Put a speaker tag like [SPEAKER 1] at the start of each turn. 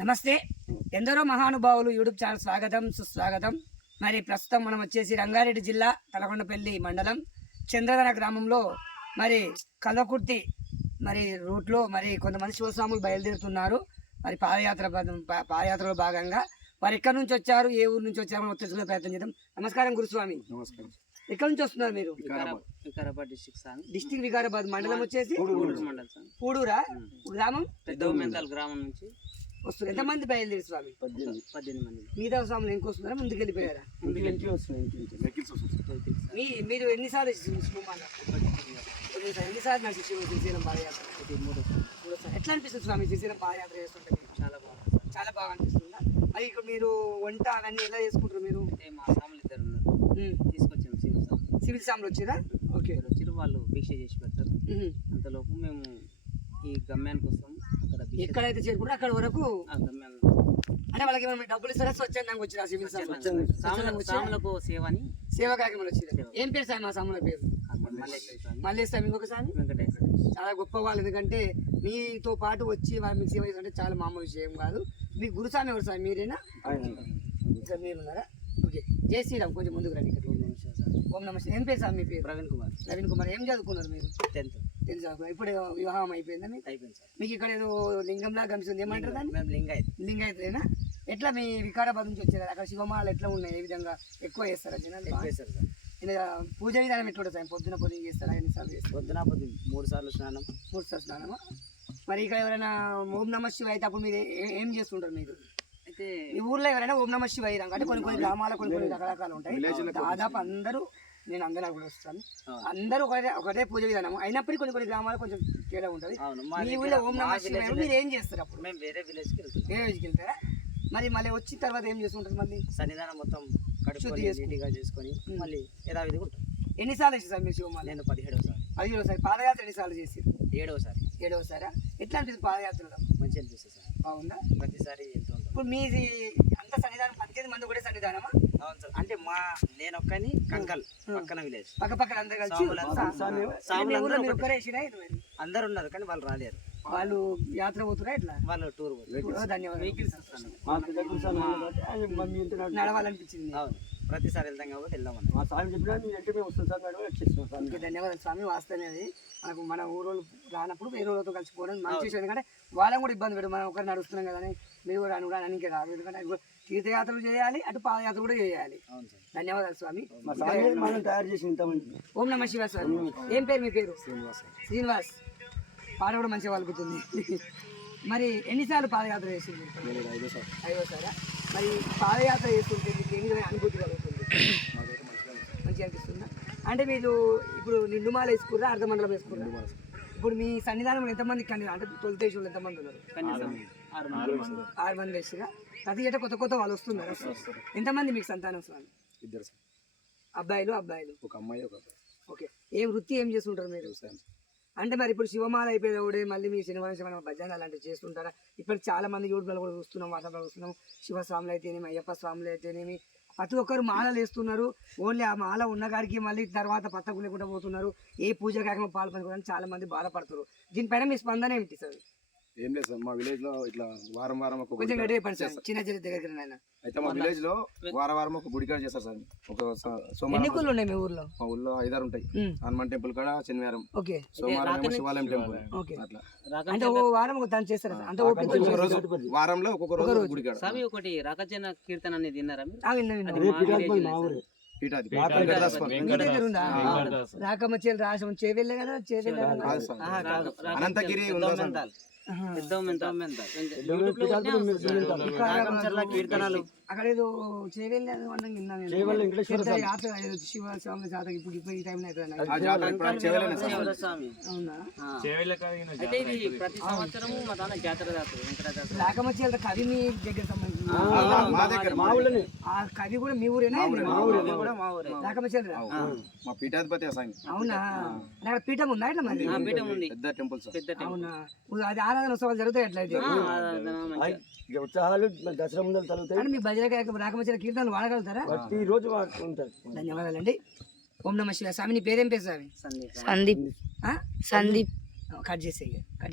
[SPEAKER 1] నమస్తే. ఎందరో మహానుభావులు యూట్యూబ్ ఛానల్ స్వాగతం సుస్వాగతం. మరి ప్రస్తుతం మనం వచ్చేసి రంగారెడ్డి జిల్లా తలకొండపల్లి మండలం చంద్రధన గ్రామంలో మరి కల్వకుర్తి మరి రూట్లో మరి కొంతమంది శివస్వాములు బయలుదేరుతున్నారు. మరి పాదయాత్రలో భాగంగా వారు ఎక్కడి నుంచి వచ్చారు, ఏ ఊరు నుంచి వచ్చారో తెలుసుకునే ప్రయత్నం చేద్దాం. నమస్కారం గురుస్వామి.
[SPEAKER 2] నమస్కారం.
[SPEAKER 1] ఎక్కడి నుంచి వస్తున్నారు మీరు?
[SPEAKER 3] వికారాబాద్
[SPEAKER 1] డిస్టిక్ వికారాబాద్, మండలం వచ్చేసి పూడూరా, గ్రామం
[SPEAKER 3] గ్రామం నుంచి
[SPEAKER 1] వస్తున్నారు. ఎంతమంది బయలుదేరి స్వామి?
[SPEAKER 3] 18 మంది.
[SPEAKER 1] మిగతా స్వాములు ఇంకొస్తున్నారా, ముందుకు వెళ్ళిపోయారా? మీరు ఎన్నిసార్లు ఎన్నిసార్లు నడిచి శ్రీశైలం పాదయాత్ర? ఎట్లా అనిపిస్తుంది స్వామి శ్రీశైలం పాదయాత్ర చేస్తుంటే? చాలా బాగా అనిపిస్తుందా? మరి ఇక్కడ మీరు వంట అవన్నీ ఎలా చేసుకుంటారు మీరు?
[SPEAKER 3] మా సాములు ఇద్దరు ఉన్నారు, తీసుకొచ్చాము.
[SPEAKER 1] సివిల్ సాములు వచ్చిరా? ఓకే,
[SPEAKER 3] వచ్చి వాళ్ళు భిక్ష చేసి పెడతారు. అంతలోపు మేము ఈ గమ్యానికి వస్తాం. అక్కడ
[SPEAKER 1] ఎక్కడైతే చేరుకుంటారో అక్కడ వరకు
[SPEAKER 3] గమ్యాన్ని
[SPEAKER 1] అంటే వాళ్ళకి ఏమైనా డబ్బులు ఇస్తారా? స్వచ్ఛందంగా వచ్చిరా సివిల్
[SPEAKER 3] సాములకు సేవ అని
[SPEAKER 1] సేవా కార్యక్రమాలు వచ్చిరా? ఏం పేరు సార్ మా సాముల పేరు? మల్లేశ్వరం. ఇంకొకసారి చాలా గొప్ప వాళ్ళు, ఎందుకంటే మీతో పాటు వచ్చి వాళ్ళు మీకు సేవ చేస్తుంటే చాలా మామూలు విషయం కాదు. మీ గురుస్వామి ఎవరు సార్? మీరేనా? మీరున్నారా? ఓకే, జై శ్రీరామ్. కొంచెం ముందుకు రండి. ఇక్కడ ఓం నమస్తే. ఏం పేరు సార్ మీ పేరు? ప్రవీణ్ కుమార్. ఏం చదువుకున్నారు మీరు? 10th చదువుకున్నారు. ఇప్పుడు వివాహం అయిపోయిందా? అయిపోయింది సార్. మీకు ఇక్కడ ఏదో లింగంలా కనిపిస్తుంది, ఏమంటారు దాన్ని? లింగాయతేనా? ఎట్లా మీ వికారాబాద్ నుంచి వచ్చారు? అక్కడ శివమాలు ఎట్లా ఉన్నాయి? ఏ విధంగా ఎక్కువ చేస్తారా జనాలు? పూజ విధానం ఎట్లా ఉంటుంది? పొద్దున చేస్తారా? ఎన్నిసార్లు చేస్తారు?
[SPEAKER 3] పొద్దున 3 సార్లు స్నానం.
[SPEAKER 1] 3 సార్లు స్నానమా? మరి ఇక్కడ ఎవరైనా ఓం నమ శివ అయితే అప్పుడు మీరు ఏం చేస్తుంటారు? మీరు
[SPEAKER 3] అయితే
[SPEAKER 1] ఈ ఊర్లో ఎవరైనా ఓం నమ శివ అంటే కొన్ని గ్రామాల కొన్ని రకరకాలు ఉంటాయి. దాదాపు అందరూ, నేను అందరూ కూడా వస్తాను, అందరూ ఒకటే పూజ విధానం అయినప్పటికీ కొన్ని గ్రామాలు కొంచెం తేడా ఉంటుంది. మీ ఊళ్ళో ఓం నమ శివ మీరు ఏం చేస్తారు? అప్పుడు
[SPEAKER 3] మేము వేరే విలేజ్కి
[SPEAKER 1] వెళ్తారా? మరి మళ్ళీ వచ్చిన తర్వాత ఏం చేస్తుంటారు? మళ్ళీ
[SPEAKER 3] సన్నిధానం మొత్తం శుద్ధి చేసుకొని మళ్ళీ యథావిధిగా ఉంటాం.
[SPEAKER 1] ఎన్నిసార్లు చేసి సార్ మీరు శివమాల?
[SPEAKER 3] నేను 17వ
[SPEAKER 1] సారి. పాదయాత్ర ఎన్నిసార్లు చేసారు?
[SPEAKER 3] 7వ సారి.
[SPEAKER 1] ఎట్లా అనిపిస్తుంది పాదయాత్రలో?
[SPEAKER 3] మంచిగా అనిపిస్తుంది సార్.
[SPEAKER 1] బాగుందా?
[SPEAKER 3] ప్రతిసారి వెళ్తూ ఉంటాం.
[SPEAKER 1] ఇప్పుడు మీది అంత సన్నిధానం 18 మంది ఒకటే సన్నిధానమా?
[SPEAKER 3] అవును సార్. అంటే నేను ఒక్కని కంకల్ పక్కన విలేజ్
[SPEAKER 1] పక్కన అందరు కలిసి
[SPEAKER 3] అందరు ఉన్నారు, కానీ వాళ్ళు రాలేరు.
[SPEAKER 1] వాళ్ళు యాత్ర పోతురా? ఇట్లా
[SPEAKER 3] వాళ్ళు టూర్.
[SPEAKER 1] ధన్యవాదాలు. నడవాలనిపించింది.
[SPEAKER 3] అవును, ప్రతిసారి వెళ్తాం కాబట్టి వెళ్దామని
[SPEAKER 1] ధన్యవాదాలు స్వామి. వాస్తవమే అది. మనకు మన ఊరు రానప్పుడు వేరే ఊళ్ళతో కలిసిపోవడం మంచి విషయం. ఎందుకంటే వాళ్ళని కూడా ఇబ్బంది పెట్టు, మనం ఒకరు నడుస్తున్నాం కదా అని మీరు కూడా రాను కూడా అనికి రాదు. ఎందుకంటే తీర్థయాత్రలు చేయాలి, అటు పాదయాత్ర కూడా చేయాలి. ధన్యవాదాలు స్వామి. ఓం నమ శివ స్వామి. ఏం పేరు మీ పేరు? శ్రీనివాస్. పాట కూడా మంచిగా పలుకుతుంది. మరి ఎన్నిసార్లు పాదయాత్ర చేసింది? 5వ సారా? మరి పాదయాత్ర చేస్తుంటే మీకు ఏ విధమైన అనుభూతి కలుగుతుంది? మంచిగా అనిపిస్తుందా? అంటే మీరు ఇప్పుడు నిండుమాల వేసుకుర్రా, అర్ధమండలం వేసుకుర్రా? ఇప్పుడు మీ సన్నిధానంలో ఎంతమంది అంటే తొలితేజులు ఎంతమంది ఉన్నారు? 6 మంది వేసిరా? ప్రతి ఏటా కొత్త వాళ్ళు వస్తున్నారు. ఎంతమంది మీకు సంతానం స్వామి?
[SPEAKER 2] 2
[SPEAKER 1] అబ్బాయిలు?
[SPEAKER 2] ఒక అమ్మాయి, ఒక అబ్బాయి.
[SPEAKER 1] ఓకే. వృత్తి ఏం చేస్తుంటారు మీరు? అంటే మరి ఇప్పుడు శివమాల అయిపోయేది కూడా మళ్ళీ మీ శనివారం భజన అలాంటివి చేస్తుంటారా? ఇప్పుడు చాలా మంది యూట్యూబ్లో కూడా చూస్తున్నాం, వాట్సాప్లో చూస్తున్నాం. శివస్వాములు అయితేనేమి, అయ్యప్ప స్వాములు అయితేనేమి, ప్రతి ఒక్కరు మాలలు వేస్తున్నారు. ఓన్లీ ఆ మాల ఉన్నగాడికి మళ్ళీ తర్వాత పత్తకు లేకుండా పోతున్నారు. ఏ పూజ కార్యక్రమం పాల్పంచుకోవడానికి చాలా మంది బాధపడుతున్నారు. దీనిపైన మీ స్పందన ఏమిటి సార్?
[SPEAKER 2] ఏం లేదు సార్, మా విలేజ్ లో ఇట్లా వారం
[SPEAKER 1] కొంచెం గట్టిగా చెప్పండి సార్, చిన్న దగ్గర.
[SPEAKER 2] అయితే మా విలేజ్ లో వారం ఒక గుడికాడ చేస్తారు సార్. ఒక
[SPEAKER 1] ఎన్ని గుళ్ళు ఉన్నాయి మీ ఊర్లో?
[SPEAKER 2] మా ఊర్లో 5-6 ఉంటాయి. హనుమాన్ టెంపుల్ కాడ శనివారం,
[SPEAKER 1] ఓకే,
[SPEAKER 2] సోమవారం శివాలయం టెంపుల్. అట్లా
[SPEAKER 1] అంటే ఓ వారం ఒక దాన్ని చేస్తారా? అంటే
[SPEAKER 2] వారంలో ఒక్కొక్క రోజు గుడికాడ.
[SPEAKER 3] ఒకటి రాకజన కీర్తన అనేది విన్నారా?
[SPEAKER 1] రాకమచేలు రాసం చేవెళ్ళే కదా,
[SPEAKER 2] అనంతగిరి
[SPEAKER 3] కీర్తనలు
[SPEAKER 1] అక్కడ ఏదో చేవెళ్ళేది శివస్వామి జాతర ఇప్పుడు ఈ టైంలో
[SPEAKER 3] అయితే ఇది ప్రతి సంవత్సరము మా దాని జాతర
[SPEAKER 1] రాకమచేల కవి మీ దగ్గర సంబంధించి ఆ కవి కూడా మీ ఊరేనా? రాకమచేల
[SPEAKER 2] మా పీఠాధిపతి.
[SPEAKER 1] అవునా? అక్కడ పీఠం ఉందా? ఇట్లా మరి
[SPEAKER 3] పీఠం ఉంది,
[SPEAKER 2] పెద్ద టెంపుల్.
[SPEAKER 1] అవునా? అది ఆరాధన ఉత్సవాలు జరుగుతాయి ఎట్లయితే?
[SPEAKER 4] ఉత్సాహాలు దసరా ముందు జరుగుతాయి.
[SPEAKER 1] మీ భజన రాకమచేల కీర్తనలు వాడగలుగుతారా?
[SPEAKER 4] ప్రతిరోజు వాడుతుంటారు.
[SPEAKER 1] ధన్యవాదాలండి. ఓం నమ శివ. స్వామి నీ పేరేం పేరు స్వామి?
[SPEAKER 5] సందీప్. కట్ చేసే